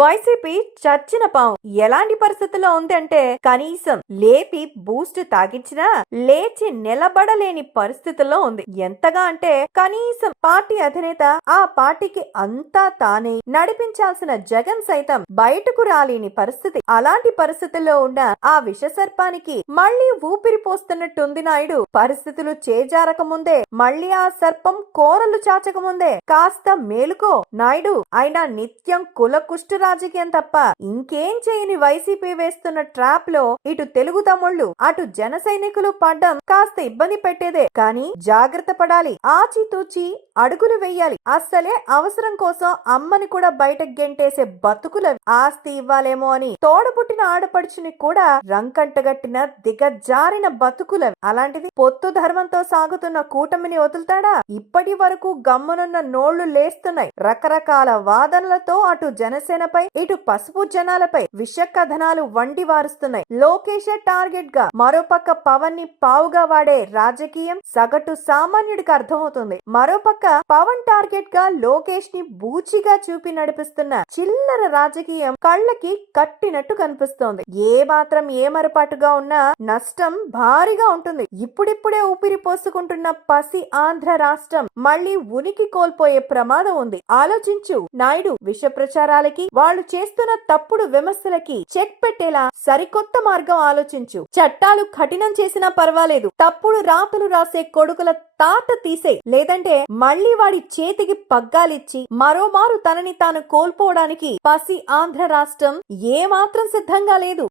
YCP చచ్చిన పాము ఎలాంటి పరిస్థితుల్లో ఉంది అంటే కనీసం లేపి బూస్ట్ తాగించినా లేచి నిలబడలేని పరిస్థితుల్లో ఉంది. ఎంతగా అంటే కనీసం పార్టీ అధినేత ఆ పార్టీకి అంతా తానే నడిపించాల్సిన జగన్ సైతం బయటకు రాలేని పరిస్థితి. అలాంటి పరిస్థితుల్లో ఉన్న ఆ విషసర్పానికి మళ్లీ ఊపిరి పోస్తున్నట్టుంది నాయుడు. పరిస్థితులు చేజారక ముందే మళ్లీ ఆ సర్పం కోరలు చాచక ముందే కాస్త మేలుకో నాయుడు. అయినా నిత్యం కులకుష్ట రాజకీయం తప్ప ఇంకేం చేయని వైసీపీ వేస్తున్న ట్రాప్ లో ఇటు తెలుగు తమ్ముళ్లు అటు జన సైనికులు పడ్డం కాస్త ఇబ్బంది పెట్టేదే. కానీ జాగ్రత్త పడాలి, ఆచితూచి అడుగులు వెయ్యాలి. అస్సలే అవసరం కోసం అమ్మని కూడా బయటకు గెంటేసే బతుకులవి. ఆస్తి ఇవ్వాలేమో అని తోడపుట్టిన ఆడపడుచుని కూడా రంకంటగట్టిన దిగజారిన బతుకులవి. అలాంటిది పొత్తు ధర్మంతో సాగుతున్న కూటమిని వదులుతాడా? ఇప్పటి వరకు గమ్మునున్న నోళ్లు లేస్తున్నాయి. రకరకాల వాదనలతో అటు జనసేనపై ఇటు పసుపు జనాలపై విష కథనాలు వండి వారుస్తున్నాయి. లోకేష్ టార్గెట్ గా, మరోపక్క పవన్ ని పావుగా వాడే రాజకీయం సగటు సామాన్యుడికి అర్థమవుతుంది. మరోపక్క పవన్ టార్గెట్ గా లోకేష్ ని బూచిగా చూపి నడిపిస్తున్న చిల్లర రాజకీయం కళ్ళకి కట్టినట్టు కనిపిస్తోంది. ఏ మాత్రం ఏమరపాటుగా ఉన్నా నష్టం భారీగా ఉంటుంది. ఇప్పుడిప్పుడే ఊపిరి పోసుకుంటున్న పసి ఆంధ్ర రాష్ట్రం మళ్లీ ఉనికి కోల్పోయే ప్రమాదం ఉంది. ఆలోచించు నాయుడు. విష ప్రచారాలకి, వాళ్ళు చేస్తున్న తప్పుడు విమర్శలకి చెక్ పెట్టేలా సరికొత్త మార్గం ఆలోచించు. చట్టాలు కఠినం చేసినా పర్వాలేదు, తప్పుడు రాతలు రాసే కొడుకుల తాట తీసే. లేదంటే మళ్లీ వాడి చేతికి పగ్గాలిచ్చి మరోమారు తనని తాను కోల్పోవడానికి పసి ఆంధ్ర రాష్ట్రం ఏమాత్రం సిద్ధంగా లేదు.